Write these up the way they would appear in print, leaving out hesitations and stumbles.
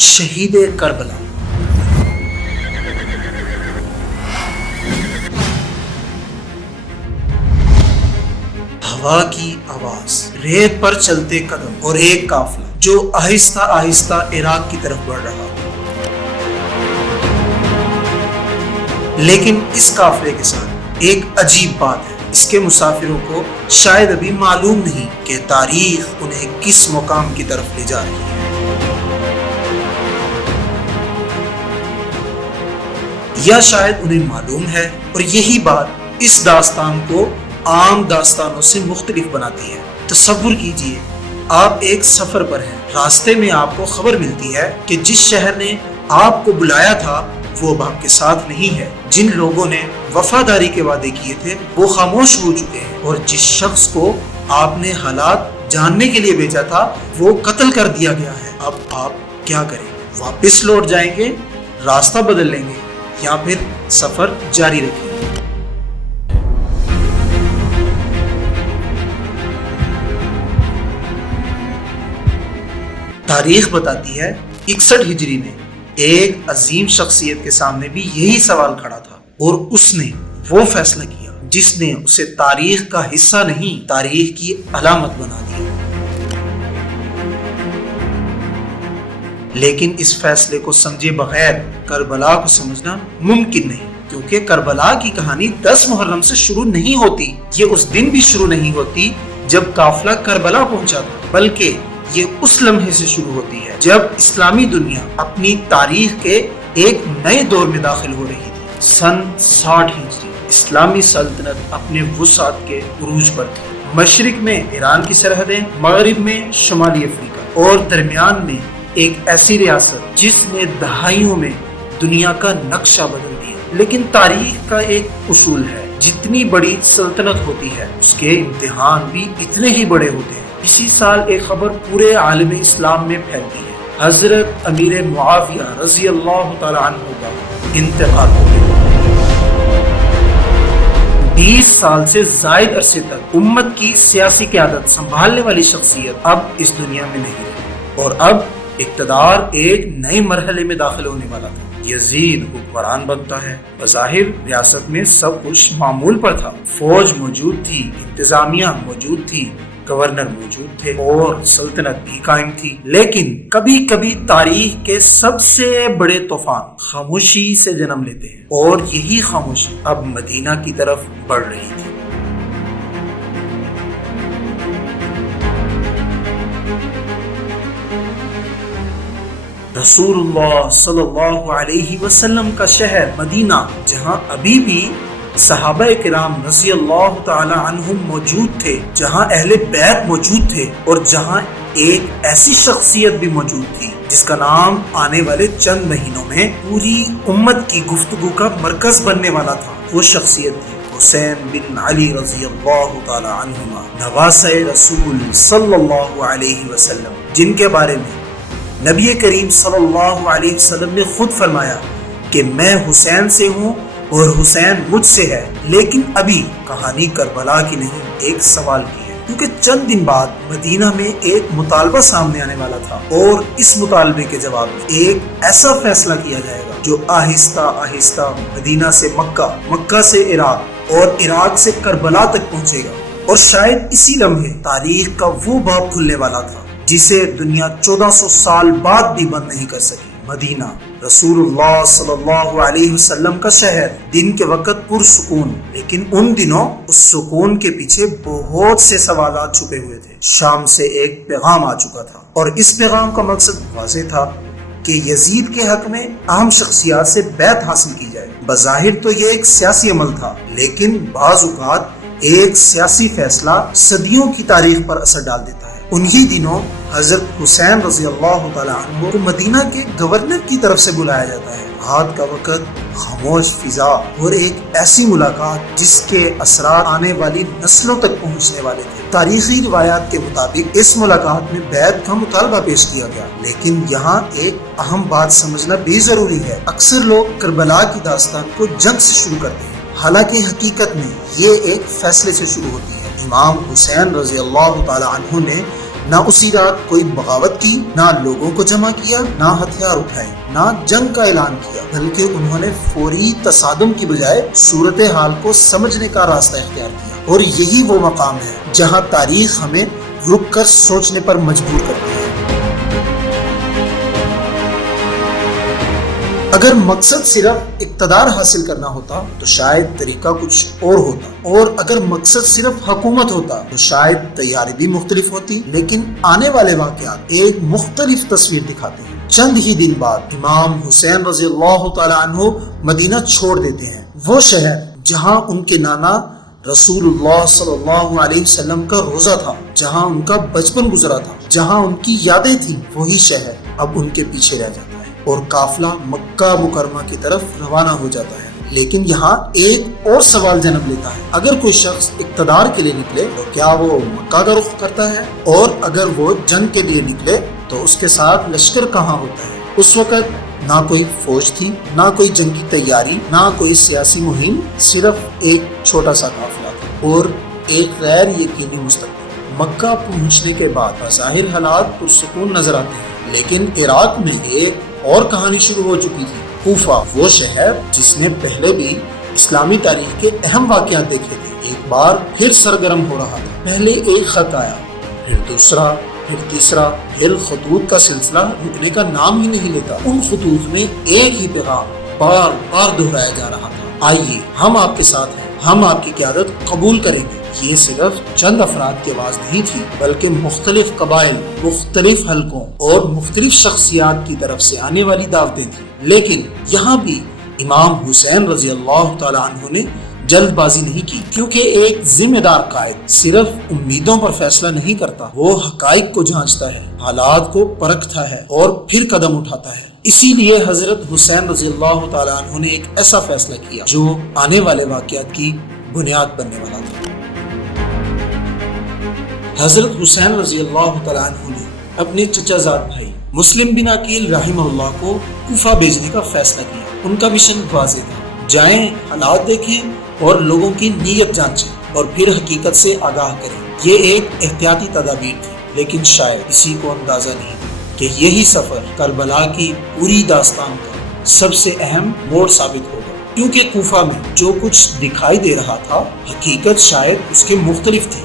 شہید کربلا۔ ہوا کی آواز، ریت پر چلتے قدم اور ایک قافلہ جو آہستہ آہستہ عراق کی طرف بڑھ رہا۔ لیکن اس قافلے کے ساتھ ایک عجیب بات ہے، اس کے مسافروں کو شاید ابھی معلوم نہیں کہ تاریخ انہیں کس مقام کی طرف لے جا رہی ہے۔ یا شاید انہیں معلوم ہے، اور یہی بات اس داستان کو عام داستانوں سے مختلف بناتی ہے۔ تصور کیجئے آپ ایک سفر پر ہیں، راستے میں آپ کو خبر ملتی ہے کہ جس شہر نے آپ کو بلایا تھا وہ اب آپ کے ساتھ نہیں ہے، جن لوگوں نے وفاداری کے وعدے کیے تھے وہ خاموش ہو چکے ہیں، اور جس شخص کو آپ نے حالات جاننے کے لیے بھیجا تھا وہ قتل کر دیا گیا ہے۔ اب آپ کیا کریں؟ واپس لوٹ جائیں گے، راستہ بدل لیں گے، یا پھر سفر جاری رکھیں گے؟ تاریخ بتاتی ہے 61 ہجری میں ایک عظیم شخصیت کے سامنے بھی یہی سوال کھڑا تھا، اور اس نے وہ فیصلہ کیا جس نے اسے تاریخ کا حصہ نہیں، تاریخ کی علامت بنا دیا۔ لیکن اس فیصلے کو سمجھے بغیر کربلا کو سمجھنا ممکن نہیں، کیونکہ کربلا کی کہانی 10 محرم سے شروع نہیں ہوتی، یہ اس دن بھی شروع نہیں ہوتی جب قافلہ کربلا پہنچا تھا، بلکہ یہ اس لمحے سے شروع ہوتی ہے جب اسلامی دنیا اپنی تاریخ کے ایک نئے دور میں داخل ہو رہی تھی۔ سن 60 ہجری اسلامی سلطنت اپنے وسعت کے عروج پر تھی۔ مشرق میں ایران کی سرحدیں، مغرب میں شمالی افریقہ، اور درمیان میں ایک ایسی ریاست جس نے دہائیوں میں دنیا کا نقشہ بدل دیا۔ لیکن تاریخ کا ایک اصول ہے، جتنی بڑی سلطنت ہوتی ہے اس کے امتحان بھی اتنے ہی بڑے ہوتے ہیں۔ اسی سال ایک خبر پورے عالم اسلام میں پھیلتی ہے، حضرت امیر معاویہ رضی اللہ تعالی عنہ کا انتقال ہو گیا۔ 20 سال سے زائد عرصے تک امت کی سیاسی قیادت سنبھالنے والی شخصیت اب اس دنیا میں نہیں رہی، اور اب اقتدار ایک نئے مرحلے میں داخل ہونے والا تھا۔ یزید حکمران بنتا ہے، بظاہر ریاست میں سب کچھ معمول پر تھا، فوج موجود تھی، انتظامیہ موجود تھی، گورنر موجود تھے، اور سلطنت بھی قائم تھی۔ لیکن کبھی کبھی تاریخ کے سب سے بڑے طوفان خاموشی سے جنم لیتے ہیں، اور یہی خاموشی اب مدینہ کی طرف بڑھ رہی تھی۔ رسول اللہ صلی اللہ علیہ وسلم کا شہر مدینہ، جہاں ابھی بھی صحابہ کرام رضی اللہ تعالی عنہم موجود تھے، جہاں اہل بیت موجود تھے، اور جہاں ایک ایسی شخصیت بھی موجود تھی جس کا نام آنے والے چند مہینوں میں پوری امت کی گفتگو کا مرکز بننے والا تھا۔ وہ شخصیت تھی حسین بن علی رضی اللہ تعالی عنہما، نواسۂ رسول صلی اللہ علیہ وسلم، جن کے بارے میں نبی کریم صلی اللہ علیہ وسلم نے خود فرمایا کہ میں حسین سے ہوں اور حسین مجھ سے ہے۔ لیکن ابھی کہانی کربلا کی نہیں، ایک سوال کی ہے، کیونکہ چند دن بعد مدینہ میں ایک مطالبہ سامنے آنے والا تھا، اور اس مطالبے کے جواب میں ایک ایسا فیصلہ کیا جائے گا جو آہستہ آہستہ مدینہ سے مکہ، مکہ سے عراق، اور عراق سے کربلا تک پہنچے گا، اور شاید اسی لمحے تاریخ کا وہ باب کھلنے والا تھا جسے دنیا 1400 سال بعد بھی بند نہیں کر سکی۔ مدینہ، رسول اللہ صلی اللہ علیہ وسلم کا شہر، دن کے وقت پرسکون، لیکن ان دنوں اس سکون کے پیچھے بہت سے سوالات چھپے ہوئے تھے۔ شام سے ایک پیغام آ چکا تھا، اور اس پیغام کا مقصد واضح تھا کہ یزید کے حق میں اہم شخصیات سے بیعت حاصل کی جائے۔ بظاہر تو یہ ایک سیاسی عمل تھا، لیکن بعض اوقات ایک سیاسی فیصلہ صدیوں کی تاریخ پر اثر ڈال دیتا ہے۔ انہی دنوں حضرت حسین رضی اللہ تعالی عنہ کو مدینہ کے گورنر کی طرف سے بلایا جاتا ہے۔ رات کا وقت، خاموش فضا، اور ایک ایسی ملاقات جس کے اثرات آنے والی نسلوں تک پہنچنے والے تھے۔ تاریخی روایات کے مطابق اس ملاقات میں بیعت کا مطالبہ پیش کیا گیا، لیکن یہاں ایک اہم بات سمجھنا بھی ضروری ہے۔ اکثر لوگ کربلا کی داستان کو جنگ سے شروع کرتے ہیں، حالانکہ حقیقت میں یہ ایک فیصلے سے شروع ہوتی ہے۔ امام حسین رضی اللہ تعالی عنہ نے نہ اسی رات کوئی بغاوت کی، نہ لوگوں کو جمع کیا، نہ ہتھیار اٹھائے، نہ جنگ کا اعلان کیا، بلکہ انہوں نے فوری تصادم کی بجائے صورتحال کو سمجھنے کا راستہ اختیار کیا۔ اور یہی وہ مقام ہے جہاں تاریخ ہمیں رک کر سوچنے پر مجبور کرتی ہے۔ اگر مقصد صرف اقتدار حاصل کرنا ہوتا تو شاید طریقہ کچھ اور ہوتا، اور اگر مقصد صرف حکومت ہوتا تو شاید تیاری بھی مختلف ہوتی۔ لیکن آنے والے واقعات ایک مختلف تصویر دکھاتے ہیں۔ چند ہی دن بعد امام حسین رضی اللہ تعالی عنہ مدینہ چھوڑ دیتے ہیں، وہ شہر جہاں ان کے نانا رسول اللہ صلی اللہ علیہ وسلم کا روزہ تھا، جہاں ان کا بچپن گزرا تھا، جہاں ان کی یادیں تھیں۔ وہی شہر اب ان کے پیچھے رہ جاتا ہے اور قافلہ مکہ مکرمہ کی طرف روانہ ہو جاتا ہے۔ لیکن یہاں ایک اور سوال جنم لیتا ہے، اگر کوئی شخص اقتدار کے لیے نکلے تو کیا وہ مکہ کا رخ کرتا ہے؟ اور اگر وہ جنگ کے لیے نکلے تو اس کے ساتھ لشکر کہاں ہوتا ہے؟ اس وقت نہ کوئی فوج تھی، نہ کوئی جنگی تیاری، نہ کوئی سیاسی مہم، صرف ایک چھوٹا سا قافلہ تھا اور ایک غیر یقینی مستقبل۔ مکہ پہنچنے کے بعد بظاہر حالات پرسکون نظر آتے ہیں، لیکن عراق میں ایک اور کہانی شروع ہو چکی تھی۔ کوفہ، وہ شہر جس نے پہلے بھی اسلامی تاریخ کے اہم واقعات دیکھے تھے، ایک بار پھر سرگرم ہو رہا تھا۔ پہلے ایک خط آیا، پھر دوسرا، پھر تیسرا، پھر خطوط کا سلسلہ رکنے کا نام ہی نہیں لیتا۔ ان خطوط میں ایک ہی پیغام بار بار دہرایا جا رہا تھا، آئیے ہم آپ کے ساتھ ہیں، ہم آپ کی قیادت قبول کریں گے۔ یہ صرف چند افراد کی آواز نہیں تھی، بلکہ مختلف قبائل، مختلف حلقوں اور مختلف شخصیات کی طرف سے آنے والی دعوتیں تھیں۔ لیکن یہاں بھی امام حسین رضی اللہ تعالی عنہ نے جلد بازی نہیں کی، کیونکہ ایک ذمہ دار قائد صرف امیدوں پر فیصلہ نہیں کرتا، وہ حقائق کو جانچتا ہے، حالات کو پرکھتا ہے اور پھر قدم اٹھاتا ہے۔ اسی لیے حضرت حسین رضی اللہ تعالی عنہ نے ایک ایسا فیصلہ کیا جو آنے والے واقعات کی بنیاد بننے والا تھا۔ حضرت حسین رضی اللہ تعالی عنہ نے اپنے چچا زاد بھائی مسلم بن عقیل رحمہ اللہ کو کوفہ بھیجنے کا فیصلہ کیا۔ ان کا مشن واضح تھا، جائیں، حالات دیکھیں اور لوگوں کی نیت جانچیں اور پھر حقیقت سے آگاہ کریں۔ یہ ایک احتیاطی تدابیر تھی، لیکن شاید کسی کو اندازہ نہیں کہ یہی سفر کربلا کی پوری داستان کا سب سے اہم موڑ ثابت ہوگا، کیونکہ کوفہ میں جو کچھ دکھائی دے رہا تھا حقیقت شاید اس کے مختلف تھی۔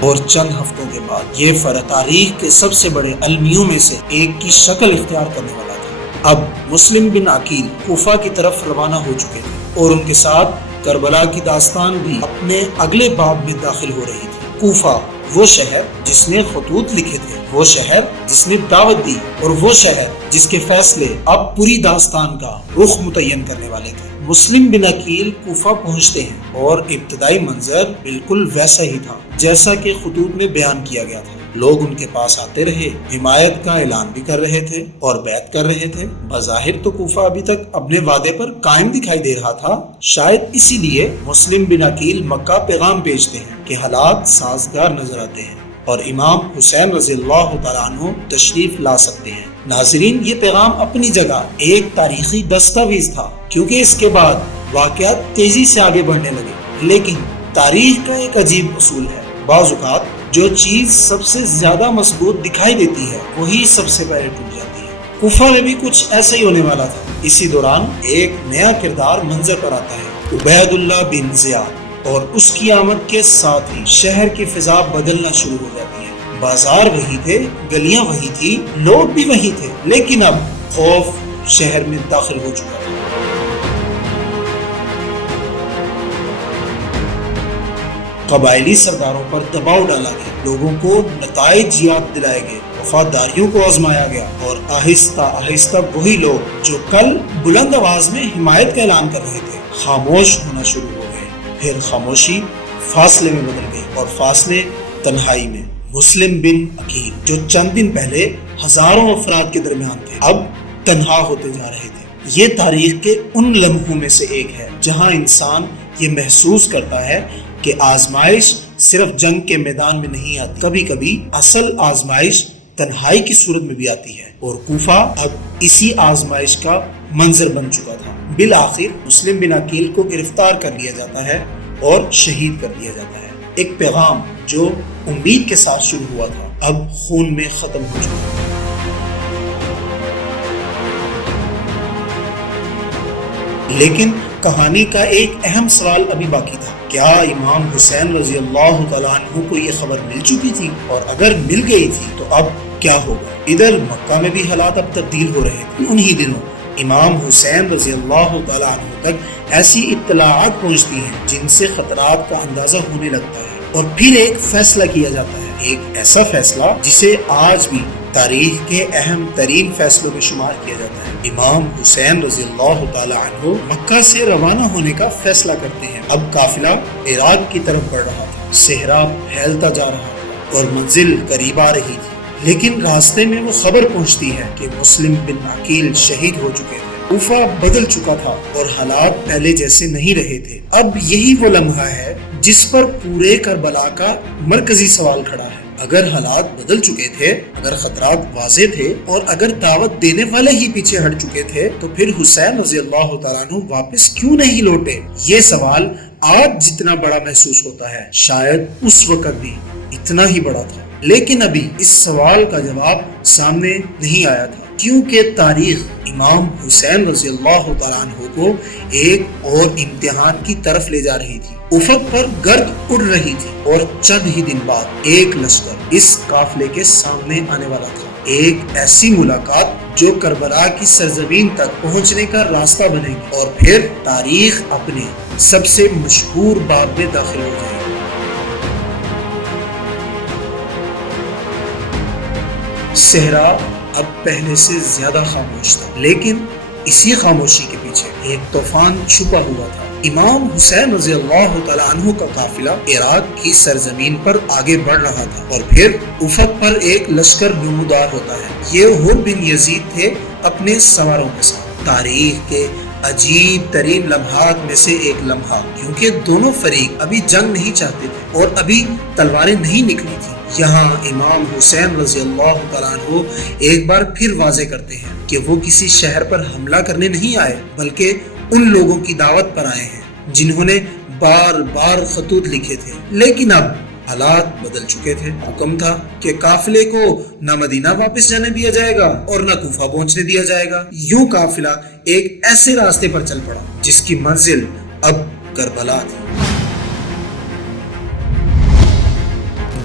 اور چند ہفتوں کے بعد یہ فرق تاریخ کے سب سے بڑے المیوں میں سے ایک کی شکل اختیار کرنے والا تھا۔ اب مسلم بن عقیل کوفہ کی طرف روانہ ہو چکے تھے اور ان کے ساتھ کربلا کی داستان بھی اپنے اگلے باب میں داخل ہو رہی تھی۔ کوفہ، وہ شہر جس نے خطوط لکھے تھے، وہ شہر جس نے دعوت دی، اور وہ شہر جس کے فیصلے اب پوری داستان کا رخ متعین کرنے والے تھے۔ مسلم بن عقیل کوفہ پہنچتے ہیں اور ابتدائی منظر بالکل ویسا ہی تھا جیسا کہ خطوط میں بیان کیا گیا تھا۔ لوگ ان کے پاس آتے رہے، حمایت کا اعلان بھی کر رہے تھے اور بیعت کر رہے تھے۔ بظاہر تو کوفہ ابھی تک اپنے وعدے پر قائم دکھائی دے رہا تھا، شاید اسی لیے مسلم بن عقیل مکہ پیغام بھیجتے ہیں کہ حالات سازگار نظر آتے ہیں اور امام حسین رضی اللہ تعالیٰ عنہ تشریف لا سکتے ہیں۔ ناظرین، یہ پیغام اپنی جگہ ایک تاریخی دستاویز تھا، کیونکہ اس کے بعد واقعات تیزی سے آگے بڑھنے لگے۔ لیکن تاریخ کا ایک عجیب اصول ہے، بعض اوقات جو چیز سب سے زیادہ مضبوط دکھائی دیتی ہے وہی سب سے پہلے ٹوٹ جاتی ہے۔ کوفہ میں بھی کچھ ایسا ہی ہونے والا تھا۔ اسی دوران ایک نیا کردار منظر پر آتا ہے، عبید اللہ بن زیاد، اور اس کی آمد کے ساتھ ہی شہر کی فضا بدلنا شروع ہو جاتی ہے۔ بازار وہی تھے، گلیاں وہی تھی، لوگ بھی وہی تھے، لیکن اب خوف شہر میں داخل ہو چکا تھا۔ قبائلی سرداروں پر دباؤ ڈالا گیا، لوگوں کو نتائج یاد دلائے گئے، وفاداریوں کو آزمایا گیا، اور آہستہ آہستہ وہی لوگ جو کل بلند آواز میں حمایت کا اعلان کر رہے تھے خاموش ہونا شروع ہو گئے۔ پھر خاموشی فاصلے میں بدل گئی اور فاصلے تنہائی میں۔ مسلم بن عقیل جو چند دن پہلے ہزاروں افراد کے درمیان تھے، اب تنہا ہوتے جا رہے تھے۔ یہ تاریخ کے ان لمحوں میں سے ایک ہے جہاں انسان یہ محسوس کرتا ہے کہ آزمائش صرف جنگ کے میدان میں نہیں آتی، کبھی کبھی اصل آزمائش تنہائی کی صورت میں بھی آتی ہے، اور کوفہ اب اسی آزمائش کا منظر بن چکا تھا۔ بالآخر مسلم بن عقیل کو گرفتار کر لیا جاتا ہے اور شہید کر دیا جاتا ہے۔ ایک پیغام جو امید کے ساتھ شروع ہوا تھا اب خون میں ختم ہو چکا ہے۔ لیکن کہانی کا ایک اہم سوال ابھی باقی تھا، کیا امام حسین رضی اللہ تعالیٰ عنہ کو یہ خبر مل چکی تھی؟ اور اگر مل گئی تھی تو اب کیا ہوگا؟ ادھر مکہ میں بھی حالات اب تبدیل ہو رہے تھے۔ انہی دنوں امام حسین رضی اللہ تعالیٰ عنہ تک ایسی اطلاعات پہنچتی ہیں جن سے خطرات کا اندازہ ہونے لگتا ہے، اور پھر ایک فیصلہ کیا جاتا ہے، ایک ایسا فیصلہ جسے آج بھی تاریخ کے اہم ترین فیصلوں میں شمار کیا جاتا ہے۔ امام حسین رضی اللہ تعالی عنہ مکہ سے روانہ ہونے کا فیصلہ کرتے ہیں۔ اب قافلہ عراق کی طرف بڑھ رہا تھا، صحرا پھیلتا جا رہا تھا اور منزل قریب آ رہی تھی، لیکن راستے میں وہ خبر پہنچتی ہے کہ مسلم بن عقیل شہید ہو چکے تھے۔ کوفہ بدل چکا تھا اور حالات پہلے جیسے نہیں رہے تھے۔ اب یہی وہ لمحہ ہے جس پر پورے کربلا کا مرکزی سوال کھڑا ہے۔ اگر حالات بدل چکے تھے، اگر خطرات واضح تھے، اور اگر دعوت دینے والے ہی پیچھے ہٹ چکے تھے، تو پھر حسین رضی اللہ تعالیٰ عنہ واپس کیوں نہیں لوٹے؟ یہ سوال آج جتنا بڑا محسوس ہوتا ہے شاید اس وقت بھی اتنا ہی بڑا تھا۔ لیکن ابھی اس سوال کا جواب سامنے نہیں آیا تھا، کیونکہ تاریخ امام حسین رضی اللہ تعالیٰ عنہ کو ایک اور امتحان کی طرف لے جا رہی تھی۔ افق پر گرد اڑ رہی تھی اور چند ہی دن بعد ایک لشکر اس قافلے کے سامنے آنے والا تھا۔ ایک ایسی ملاقات جو کربلا کی سرزمین تک پہنچنے کا راستہ بنے گی، اور پھر تاریخ اپنے سب سے مشہور باب میں داخل ہو جائے گی۔ صحرا اب پہلے سے زیادہ خاموش تھا، لیکن اسی خاموشی کے پیچھے ایک طوفان چھپا ہوا تھا۔ امام حسین رضی اللہ تعالیٰ عنہ کا قافلہ عراق کی سرزمین پر آگے بڑھ رہا تھا، اور پھر افق پر ایک لشکر نمودار ہوتا ہے۔ یہ حر بن یزید تھے اپنے سواروں کے ساتھ۔ تاریخ کے عجیب ترین لمحات میں سے ایک لمحہ، کیونکہ دونوں فریق ابھی جنگ نہیں چاہتے تھے اور ابھی تلواریں نہیں نکلی تھی۔ یہاں امام حسین رضی اللہ تعالیٰ عنہ ایک بار پھر واضح کرتے ہیں کہ وہ کسی شہر پر حملہ کرنے نہیں آئے، بلکہ ان لوگوں کی دعوت پر آئے ہیں جنہوں نے بار بار خطوط لکھے تھے۔ لیکن اب حالات بدل چکے تھے۔ حکم تھا کہ قافلے کو نہ مدینہ واپس جانے دیا جائے گا اور نہ کوفہ پہنچنے دیا جائے گا۔ یوں قافلہ ایک ایسے راستے پر چل پڑا جس کی منزل اب کربلا تھی۔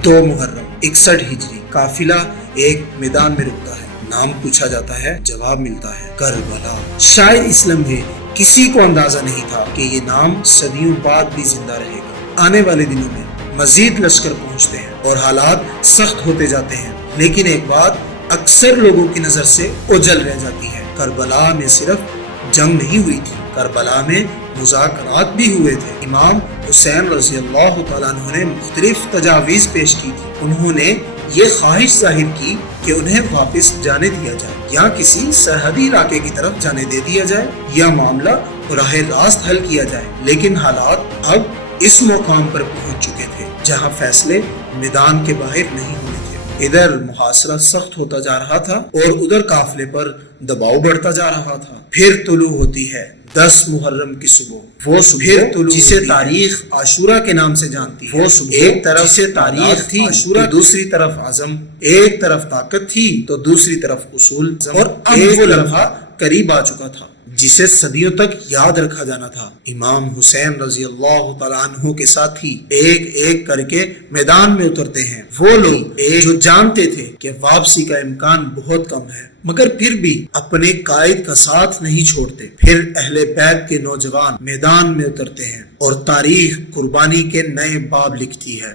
2 محرم 61 ہجری قافلہ ایک میدان میں رکتا ہے۔ نام پوچھا جاتا ہے، جواب ملتا ہے کربلا۔ شاید اس لمحے کسی کو اندازہ نہیں تھا کہ یہ نام صدیوں بعد بھی زندہ رہے گا۔ آنے والے دنوں میں مزید لشکر پہنچتے ہیں اور حالات سخت ہوتے جاتے ہیں، لیکن ایک بات اکثر لوگوں کی نظر سے اوجھل رہ جاتی ہے۔ کربلا میں صرف جنگ نہیں ہوئی تھی، کربلا میں مذاکرات بھی ہوئے تھے۔ امام حسین رضی اللہ تعالیٰ عنہ نے مختلف تجاویز پیش کی تھی۔ انہوں نے یہ خواہش ظاہر کی کہ انہیں واپس جانے دیا جائے، یا کسی سرحدی علاقے کی طرف جانے دے دیا جائے، یا معاملہ براہ راست حل کیا جائے۔ لیکن حالات اب اس مقام پر پہنچ چکے تھے جہاں فیصلے میدان کے باہر نہیں ہونے تھے۔ ادھر محاصرہ سخت ہوتا جا رہا تھا اور ادھر قافلے پر دباؤ بڑھتا جا رہا تھا۔ پھر طلوع ہوتی ہے 10 محرم کی صبح، وہ صبح جسے تاریخ عاشورہ کے نام سے جانتی ہے۔ وہ صبح ایک طرف جسے تاریخ تھی عاشورہ، دوسری طرف عزم، ایک طرف طاقت تھی تو دوسری طرف اصول، اور اب وہ لمحہ قریب آ چکا تھا جسے صدیوں تک یاد رکھا جانا تھا۔ امام حسین رضی اللہ تعالیٰ عنہ کے ساتھی ایک ایک کر کے میدان میں اترتے ہیں۔ وہ لوگ جو جانتے تھے کہ واپسی کا امکان بہت کم ہے، مگر پھر بھی اپنے قائد کا ساتھ نہیں چھوڑتے۔ پھر اہل بیت کے نوجوان میدان میں اترتے ہیں اور تاریخ قربانی کے نئے باب لکھتی ہے۔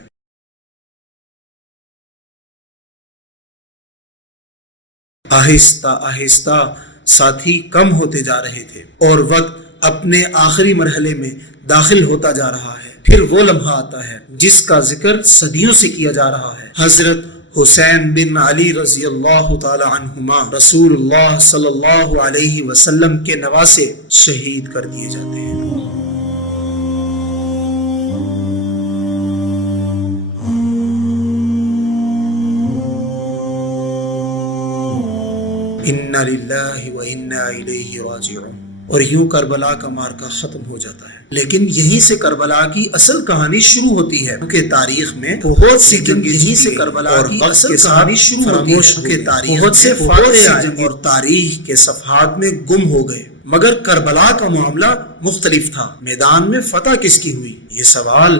آہستہ آہستہ ساتھی کم ہوتے جا رہے تھے اور وقت اپنے آخری مرحلے میں داخل ہوتا جا رہا ہے۔ پھر وہ لمحہ آتا ہے جس کا ذکر صدیوں سے کیا جا رہا ہے۔ حضرت حسین بن علی رضی اللہ تعالی عنہما رسول اللہ صلی اللہ علیہ وسلم کے نواسے شہید کر دیے جاتے ہیں۔ اِنَّا لِلَّهِ وَإِنَّا إِلَيْهِ رَاجِعُونَ۔ اور یوں کربلا کا معرکہ ختم ہو جاتا ہے۔ لیکن یہیں سے کربلا کی اصل کہانی شروع ہوتی ہے، کیونکہ تاریخ میں بہت سی جنگیں یہیں سے کربلا کی اصل کہانی شروع ہوتی ہے، کیونکہ تاریخ بہت سے فاتح آئے اور تاریخ کے صفحات میں گم ہو گئے، مگر کربلا کا معاملہ مختلف تھا۔ میدان میں فتح کس کی ہوئی، یہ سوال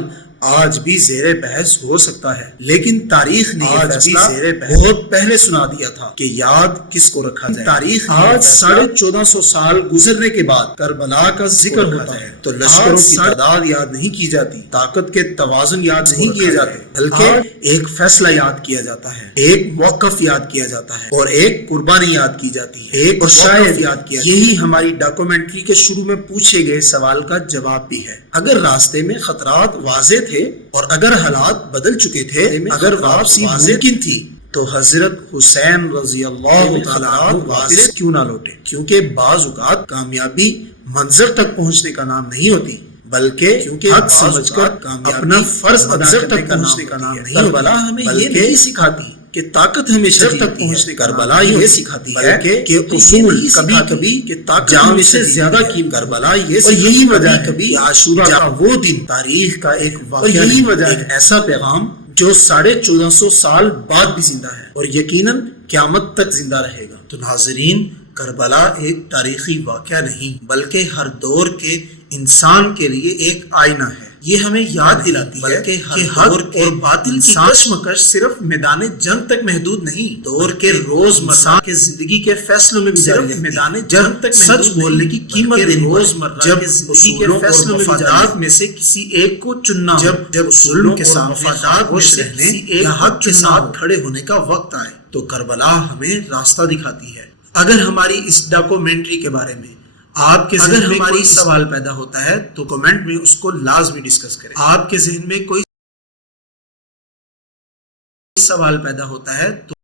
آج بھی زیر بحث ہو سکتا ہے، لیکن تاریخ نے آج بھی بہت پہلے سنا دیا تھا کہ یاد کس کو رکھا جائے۔ تاریخ آج 1450 سال گزرنے کے بعد کربلا کا ذکر ہوتا ہے تو لشکروں کی تعداد یاد نہیں کی جاتی، طاقت کے توازن یاد نہیں کیے جاتے، بلکہ ایک فیصلہ یاد کیا جاتا ہے، ایک موقف یاد کیا جاتا ہے اور ایک قربانی یاد کی جاتی ہے، ایک شاید یاد کیا۔ یہی ہماری ڈاکومنٹری کے شروع میں پوچھے گئے سوال کا جواب بھی ہے۔ اگر راستے میں خطرات واضح تھے اور اگر حالات بدل چکے تھے، اگر واپسی ممکن تھی تو حضرت حسین رضی اللہ تعالیٰ عنہ واپس کیوں نہ لوٹے؟ کیونکہ بعض اوقات کامیابی منظر تک پہنچنے کا نام نہیں ہوتی، بلکہ حق سمجھ کر اپنا فرض ادا کرنے کا نام نہیں ہوتا۔ کربلا ہمیں یہ نہیں سکھاتی کہ طاقت ہمیشہ تک پہنچنے کا، کربلا یہ سکھاتی ہے کہ اصول کبھی کبھی جان سے زیادہ قیمتی۔ کربلا یہ یہی وجہ ہے کہ عاشورہ کا وہ دن تاریخ کا ایک واقعہ، یہی وجہ ہے ایسا پیغام جو 1450 سال بعد بھی زندہ ہے اور یقیناً قیامت تک زندہ رہے گا۔ تو ناظرین، کربلا ایک تاریخی واقعہ نہیں بلکہ ہر دور کے انسان کے لیے ایک آئینہ ہے۔ یہ ہمیں یاد دلاتی ہے کہ حق اور باطل کی کشمکش صرف میدان جنگ تک محدود نہیں، دور کے روزمرہ کے زندگی کے فیصلوں میں بھی جاری ہے۔ میدان جنگ تک سچ بولنے کی قیمت روزمرہ کے زندگی کے فیصلوں میں مفادات میں سے کسی ایک کو چننا، جب ظلم کے ساتھ مفادات میں سے کسی ایک حق کے ساتھ کھڑے ہونے کا وقت آئے تو کربلا ہمیں راستہ دکھاتی ہے۔ اگر ہماری اس ڈاکومنٹری کے بارے میں آپ کے ذہن میں کوئی سوال پیدا ہوتا ہے تو کمنٹ میں اس کو لازمی ڈسکس کریں۔ آپ کے ذہن میں کوئی سوال پیدا ہوتا ہے تو